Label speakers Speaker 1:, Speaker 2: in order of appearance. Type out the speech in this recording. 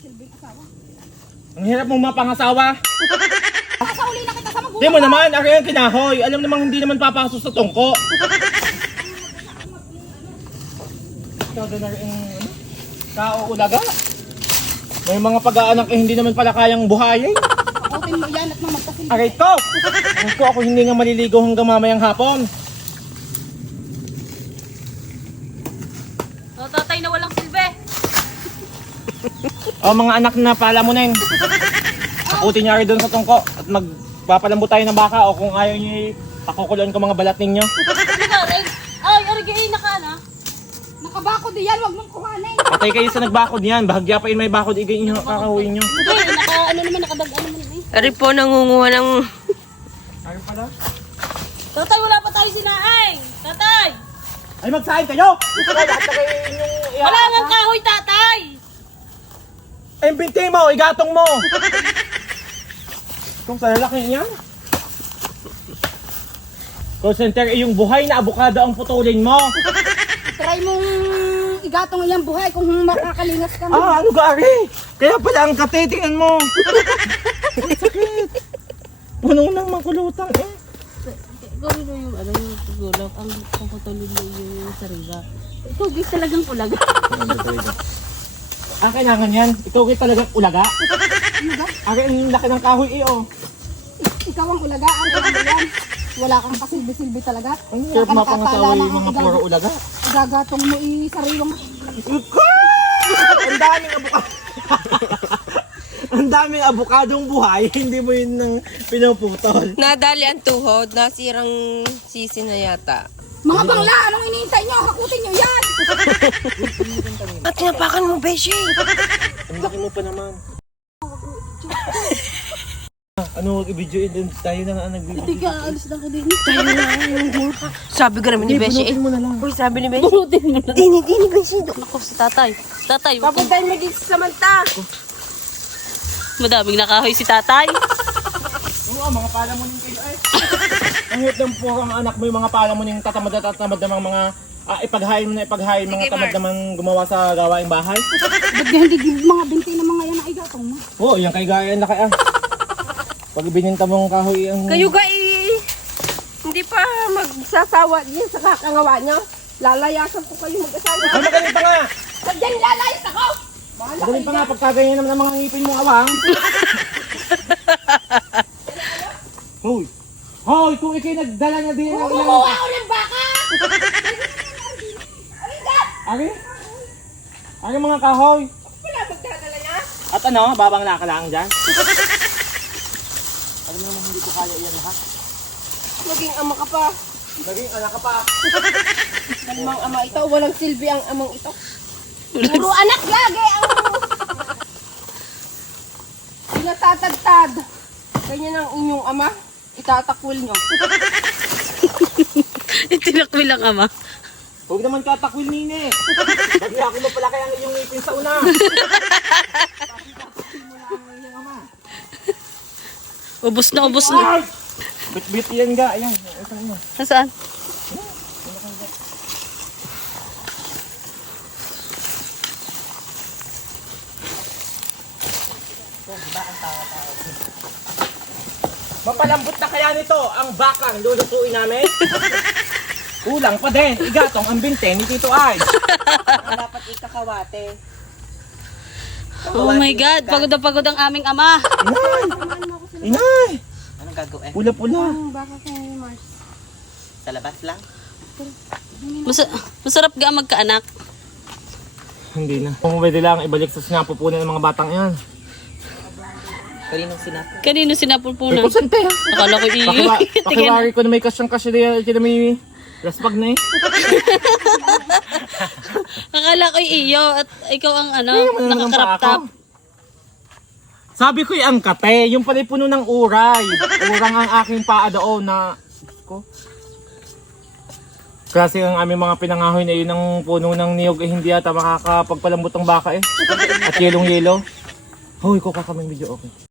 Speaker 1: silbing asawa.
Speaker 2: Ang hirap mong mapangasawa.
Speaker 1: Kasauli na kita sa magulang.
Speaker 2: Di mo naman, ako yung kinahoy. Alam namang hindi naman papasok sa tungko. Kada na rin, kauulaga. May mga pag-aanak eh, hindi naman pala kayang buhayin.
Speaker 1: Akutin mo yan at nang magkasilbi.
Speaker 2: Aray ko! Ako hindi nga maliligo hanggang mamayang hapon.
Speaker 3: O, tatay na walang silbi.
Speaker 2: O mga anak na pala mo na yun. Akutin niya rin doon sa tungko at magpapalambot tayo ng baka o kung ayaw niyo pakukulan ko mga balat ninyo.
Speaker 3: Ay, arigay na ka na.
Speaker 1: Nakabako di yan, wag mong kuhanin.
Speaker 2: Patay kayo sa nagbakod niyan. Bahagya pa yun may bakod igay inyo kakahuin nyo.
Speaker 3: Hindi, nakadag-ano naman eh.
Speaker 4: Ari po, nangunguha ng...
Speaker 2: Ayaw pala.
Speaker 3: Tatay, wala pa tayo sinaing. Tatay!
Speaker 2: Ay magsahin kayo! Lahat na kayo inyong
Speaker 3: Wala nga kahoy, tatay!
Speaker 2: Ay binti mo, igatong mo! Kung sa lalaki niyan. Call center, yung buhay na abukado ang putulin mo.
Speaker 1: Try mong igatong iyang buhay kung makakalingas ka na.
Speaker 2: Ah, ano gari? Kaya pala ang katitingan mo. Ang sakit. Puno ng makulutang eh.
Speaker 3: Gawin mo yung gulak, ang pangkutulog mo yung sariga. Ikaw, guys, talagang ulaga.
Speaker 2: Ah, kailangan yan. Ikaw kayo talagang ulaga. Akin ang laki ng kahoy eh oh.
Speaker 1: Ikaw ang ulaga, ang ulaga yan. Wala kang pasilbi-silbi talaga.
Speaker 2: Ang hirap mapangasawa yung mga puro ulaga.
Speaker 1: Gagatong mo sariwang.
Speaker 2: Ang daming abukado. Ang daming abukadong buhay, hindi mo yun nang pinuputol.
Speaker 4: Nadali ang tuhod, nasirang sisi na yata.
Speaker 1: Mga bangla, anong iniintay nyo? Hakutin nyo yan!
Speaker 4: At tinapakan mo, Beshi!
Speaker 2: Ang laki mo pa naman. Ano, wag i-video din tayo na nga nagbibigay.
Speaker 3: Teka, alis na ko din.
Speaker 4: Tayo na ang sabi ka naman ni Beshi.
Speaker 2: Bunutin mo na lang.
Speaker 4: Uy, sabi ni Beshi.
Speaker 3: Bunutin mo na.
Speaker 4: Dini, Beshi.
Speaker 3: Ako si tatay. Tatay, wag
Speaker 4: Tapos tayo magiging samanta.
Speaker 3: madaming nakahoy si tatay.
Speaker 2: Oo, mga palamunin kayo ay. Ang hirap ng purang anak mo yung mga palamunin tatamad ng mga ipaghain mo na ipaghain mga tamad naman gumawa sa gawaing bahay.
Speaker 1: Ba't hindi mga binti na mga yan ang igatong mo?
Speaker 2: Oo, yan kay gaya na kaya. Pag bininta mong kahoy ang...
Speaker 4: Kayo ga hindi pa magsasawa din sa kakangawa nyo. Lalayasan ko kayo mag-asawa.
Speaker 2: Ay, magaling pa nga!
Speaker 1: Diyan lalayas ako!
Speaker 2: Magaling pa nga pagkagayan naman ng mga ngipin mong awang. Hoy! Hoy! Kung ikay nagdala na din ng ilang...
Speaker 1: Kumuha ako ng baka!
Speaker 2: Ari? Ari mga kahoy?
Speaker 4: Wala magdadala niya.
Speaker 2: At ano, babang nakalang dyan? Alam mo naman hindi ko kaya iyan lahat.
Speaker 4: Maging ama ka pa.
Speaker 2: Naging anak ka pa.
Speaker 4: Namang ama ito. Walang silbi ang amang ito.
Speaker 1: Puro anak lagi ang...
Speaker 4: Pinatatagtad. Ganyan ang inyong ama. Itatakwil nyo.
Speaker 3: Itinakwil ang ama.
Speaker 2: Huwag naman katakwil nini. Bagay ako mo pala kaya ang iyong ngipin sa una.
Speaker 3: Ubus na, ubus na.
Speaker 2: Ay! Bit-bit yan ga. Ayan. Isang ino.
Speaker 3: Nasaan?
Speaker 2: Mapalambot na kaya nito ang bakang lulutuin namin? Kulang pa din. Igatong ang binte ni Tito Ay.
Speaker 4: Dapat ikakawate.
Speaker 3: Oh my God, pagod na pagod ang aming ama.
Speaker 2: Inay! Inay!
Speaker 5: Anong gagawin?
Speaker 2: Pula-pula.
Speaker 1: Baka kayo ni Mars.
Speaker 5: Sa labas lang?
Speaker 3: Masarap ga magkaanak.
Speaker 2: Hindi na. Kung pwede lang ibalik sa sinapupunan ng mga batang yan.
Speaker 5: Kaninong sinabi?
Speaker 3: Kanino sinapulpunan?
Speaker 2: May kusante.
Speaker 3: Akala ko iyo.
Speaker 2: Pakiwari ko na may kasyang-kasya na may raspag na eh.
Speaker 3: Akala ko iyo at ikaw ang nakakaraptap.
Speaker 2: Sabi ko yung kate, yung pala puno ng uray. Urang ang aking paa doon na... Ko. Kasi ang aming mga pinangahoy na yun ng puno ng niyog eh hindi ata makakapagpalambot ng baka eh. At yelong-yelo. Hoy, ko kakaming video okay.